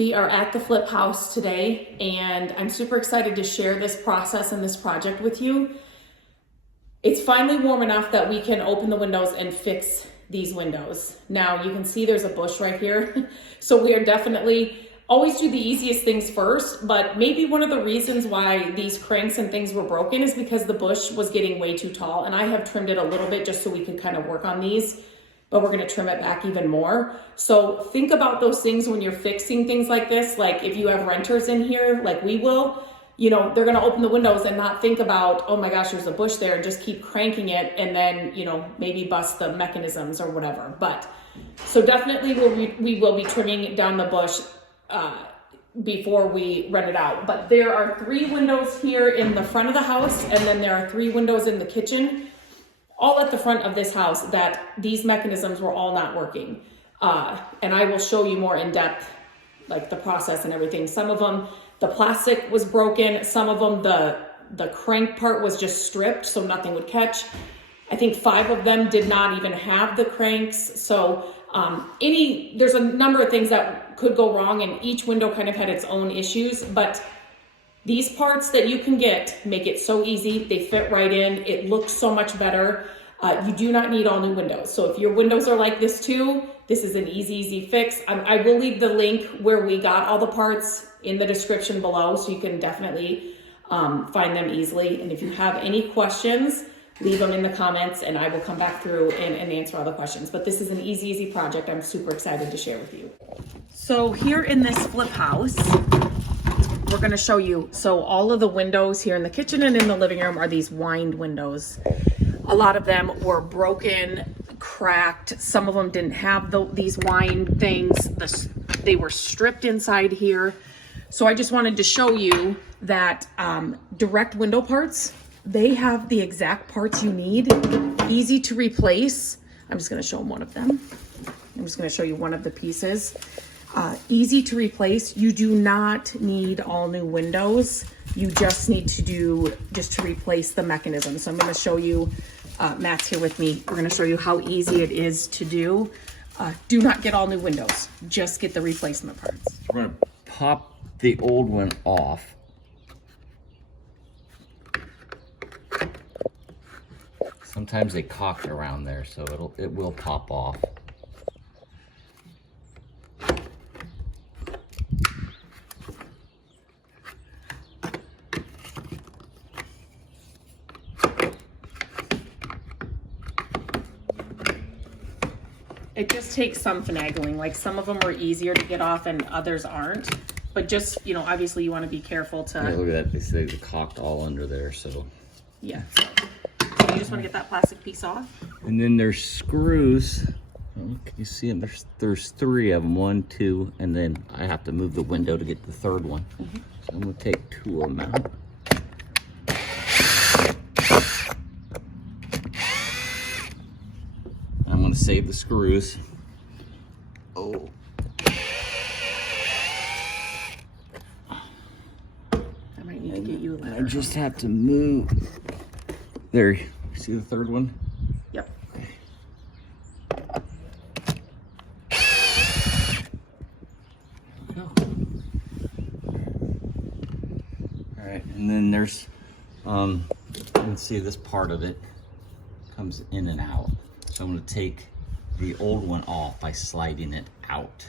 We are at the flip house today, and I'm super excited to share this process and this project with you. It's finally warm enough that we can open the windows and fix these windows. Now you can see there's a bush right here. So we are definitely always do the easiest things first, but maybe one of the reasons why these cranks and things were broken is because the bush was getting way too tall, and I have trimmed it a little bit just so we could kind of work on these, but we're gonna trim it back even more. So think about those things when you're fixing things like this. Like if you have renters in here, like we will, you know, they're gonna open the windows and not think about, oh my gosh, there's a bush there, and just keep cranking it and then, you know, maybe bust the mechanisms or whatever. But so definitely we will be trimming down the bush before we rent it out. But there are 3 windows here in the front of the house, and then there are 3 windows in the kitchen, all at the front of this house, that these mechanisms were all not working. And I will show you more in depth, like the process and everything. Some of them, the plastic was broken. Some of them, the crank part was just stripped, so nothing would catch. I think 5 of them did not even have the cranks. So there's a number of things that could go wrong, and each window kind of had its own issues, but these parts that you can get make it so easy. They fit right in. It looks so much better. You do not need all new windows. So if your windows are like this too, this is an easy fix. I will leave the link where we got all the parts in the description below, so you can definitely find them easily. And if you have any questions, leave them in the comments and I will come back through and answer all the questions. But this is an easy project I'm super excited to share with you. So here in this flip house, we're gonna show you, so all of the windows here in the kitchen and in the living room are these wind windows. A lot of them were broken, cracked. Some of them didn't have these wind things. They were stripped inside here. So I just wanted to show you that direct window parts, they have the exact parts you need, easy to replace. I'm just gonna show them one of them. I'm just gonna show you one of the pieces. Easy to replace. You do not need all new windows. You just need to to replace the mechanism. So I'm gonna show you, Matt's here with me. We're gonna show you how easy it is to do. Do not get all new windows. Just get the replacement parts. We're gonna pop the old one off. Sometimes they cock around there, so it will pop off. It just takes some finagling. Like some of them are easier to get off and others aren't. But just, you know, obviously you want to be careful to... Yeah, look at that. They cocked all under there, so... Yeah, so you just want to get that plastic piece off. And then there's screws. Oh, can you see them? There's 3 of them. 1, 2, and then I have to move the window to get the 3rd one. So I'm going to take 2 of them out. I'm going to save the screws. Oh. I might need to get you a ladder. I just have to move. There, you see the 3rd one? Yep. Okay. Go. All right, and then there's, you can see this part of it comes in and out. So I'm going to take the old one off by sliding it out.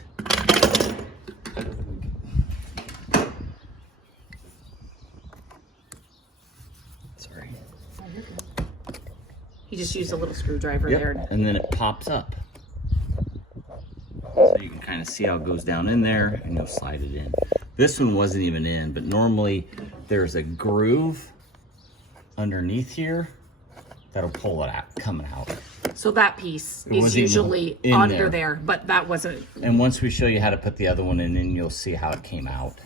Sorry. You just used a little screwdriver there. And then it pops up. So you can kind of see how it goes down in there, and you'll slide it in. This one wasn't even in, but normally there's a groove underneath here that'll pull it out, coming out. So that piece is usually under there, but that wasn't. And once we show you how to put the other one in, then you'll see how it came out.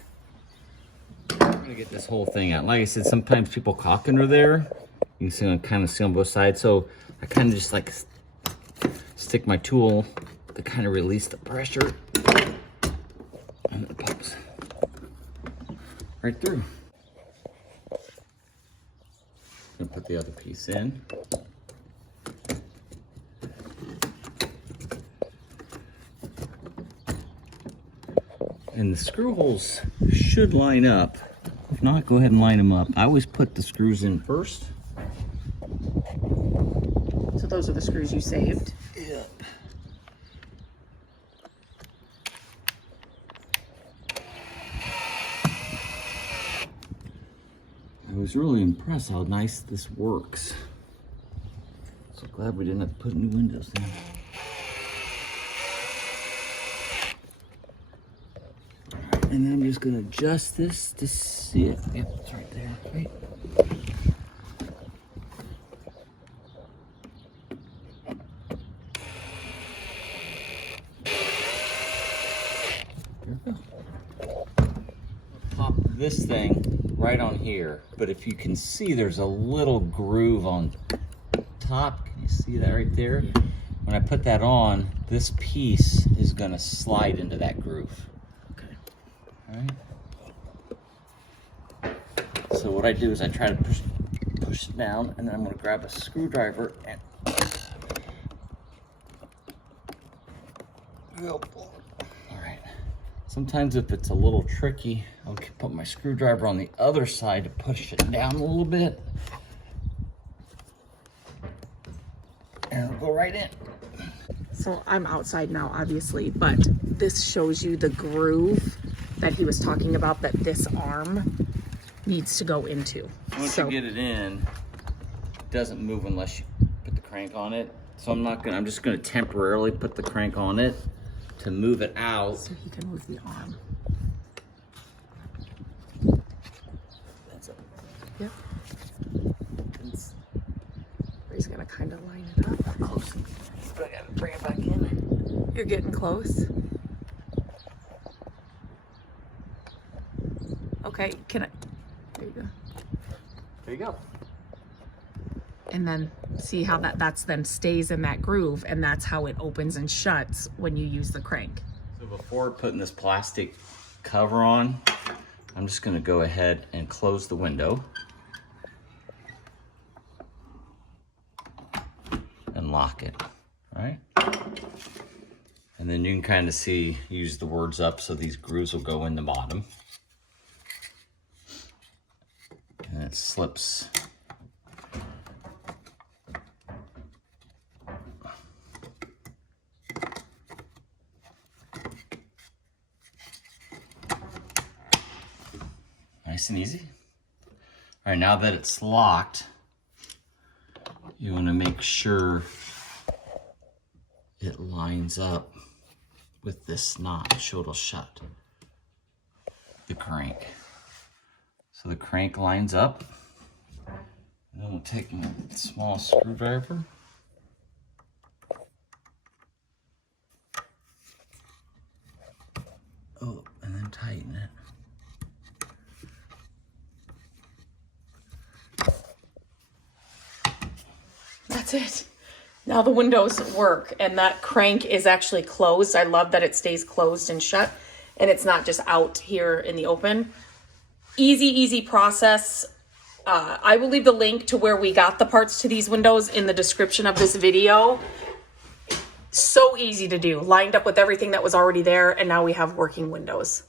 I'm gonna get this whole thing out. Like I said, sometimes people cock under there. You can see, I kind of see on both sides. So I kind of just like stick my tool to kind of release the pressure, and it pops right through. I'm gonna put the other piece in. And the screw holes should line up. If not, go ahead and line them up. I always put the screws in first. So those are the screws you saved. Yep. I was really impressed how nice this works. So glad we didn't have to put new windows in. And then I'm just gonna adjust this to see it. Yep, it's right there. Right. There we go. Pop this thing right on here, but if you can see, there's a little groove on top. Can you see that right there? When I put that on, this piece is gonna slide into that groove. All right. So what I do is I try to push it down, and then I'm going to grab a screwdriver and all right. Sometimes if it's a little tricky, I'll put my screwdriver on the other side to push it down a little bit, and it'll go right in. So I'm outside now, obviously, but this shows you the groove that he was talking about that this arm needs to go into. Once you get it in, it doesn't move unless you put the crank on it. So I'm just gonna temporarily put the crank on it to move it out. So he can move the arm. That's it. Yep. He's gonna kind of line it up. Close. But I gotta bring it back in. You're getting close. Okay, can I? There you go. There you go. And then see how that's then stays in that groove, and that's how it opens and shuts when you use the crank. So before putting this plastic cover on, I'm just gonna go ahead and close the window and lock it, all right? And then you can kind of see, use the words up so these grooves will go in the bottom. And it slips. Nice and easy. All right, now that it's locked, you want to make sure it lines up with this notch so it'll shut the crank. So the crank lines up. And then we'll take a small screwdriver. Oh, and then tighten it. That's it. Now the windows work, and that crank is actually closed. I love that it stays closed and shut, and it's not just out here in the open. Easy process. I will leave the link to where we got the parts to these windows in the description of this video. So easy to do, lined up with everything that was already there, and now we have working windows.